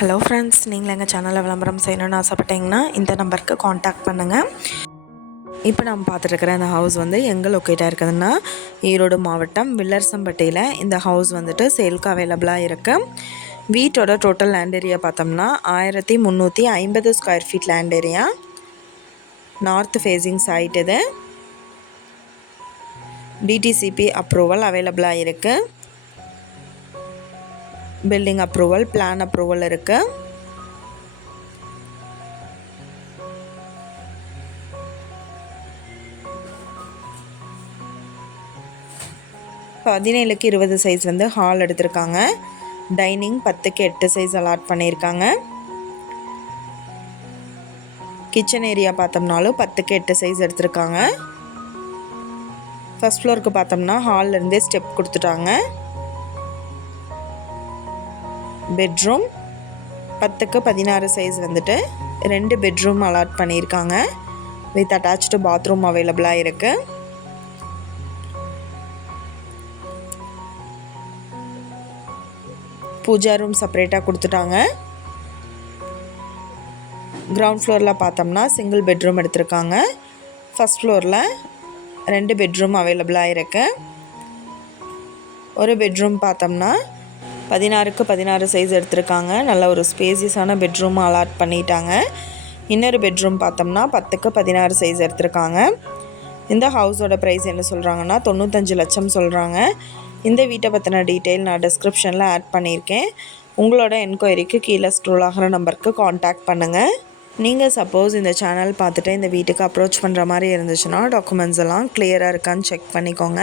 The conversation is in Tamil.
ஹலோ ஃப்ரெண்ட்ஸ் நீங்கள் எங்கள் சேனலில் விளம்பரம் செய்யணும்னு ஆசைப்பட்டீங்கன்னா இந்த நம்பருக்கு காண்டாக்ட் பண்ணுங்கள் இப்போ நம்ம பார்த்துட்ருக்கிற இந்த ஹவுஸ் வந்து எங்கே லொக்கேட்டாக இருக்குதுன்னா ஈரோடு மாவட்டம் வில்லர்சம்பட்டியில் இந்த ஹவுஸ் வந்துட்டு சேல்க்கு அவைலபிளாக இருக்குது வீட்டோட டோட்டல் லேண்ட் ஏரியா பார்த்தோம்னா ஆயிரத்தி முந்நூற்றி ஐம்பது square feet land area north facing side இது. டிடிசிபி அப்ரூவல் அவைலபிளாக இருக்குது பில்டிங் அப்ரூவல் பிளான் அப்ரூவல் இருக்குது பதினேழுக்கு இருபது சைஸ் வந்து ஹால் எடுத்திருக்காங்க. டைனிங் பத்துக்கு எட்டு சைஸ் அலாட் பண்ணியிருக்காங்க. கிச்சன் ஏரியா பார்த்தோம்னாலும் பத்துக்கு எட்டு சைஸ் எடுத்திருக்காங்க. ஃபஸ்ட் ஃப்ளோருக்கு பார்த்தோம்னா ஹால்லேருந்தே ஸ்டெப் கொடுத்துட்டாங்க. பெட்ரூம். பத்துக்கு பதினாறு சைஸ் வந்துட்டு ரெண்டு பெட்ரூம் அலாட் பண்ணியிருக்காங்க. வித் அட்டாச்சு பாத்ரூம் அவைலபிளாக இருக்குது பூஜா ரூம் செப்பரேட்டாக கொடுத்துட்டாங்க. கிரவுண்ட் ஃப்ளோரில் பார்த்தோம்னா சிங்கிள் பெட்ரூம் எடுத்திருக்காங்க. ஃபஸ்ட் ஃப்ளோரில் ரெண்டு பெட்ரூம் அவைலபிளாக இருக்குது ஒரு பெட்ரூம் பார்த்தோம்னா பதினாறுக்கு பதினாறு சைஸ் எடுத்திருக்காங்க. நல்ல ஒரு ஸ்பேசியஸான பெட்ரூம் அலாட் பண்ணிட்டாங்க. இன்னொரு பெட்ரூம் பார்த்தோம்னா பத்துக்கு பதினாறு சைஸ் எடுத்திருக்காங்க. இந்த ஹவுஸோட ப்ரைஸ் என்ன சொல்கிறாங்கன்னா தொண்ணூத்தஞ்சு லட்சம் சொல்கிறாங்க இந்த வீட்டை பற்றின டீட்டெயில் நான் டிஸ்கிரிப்ஷனில் ஆட் பண்ணியிருக்கேன். உங்களோட என்கொயரிக்கு கீழே ஸ்க்ரோல் ஆகிற நம்பருக்கு காண்டாக்ட் பண்ணுங்கள் நீங்கள் சப்போஸ் இந்த சேனல் பார்த்துட்டு இந்த வீட்டுக்கு அப்ரோச் பண்ணுற மாதிரி இருந்துச்சுன்னா டாக்குமெண்ட்ஸ் எல்லாம் கிளியராக இருக்கான்னு செக் பண்ணிக்கோங்க.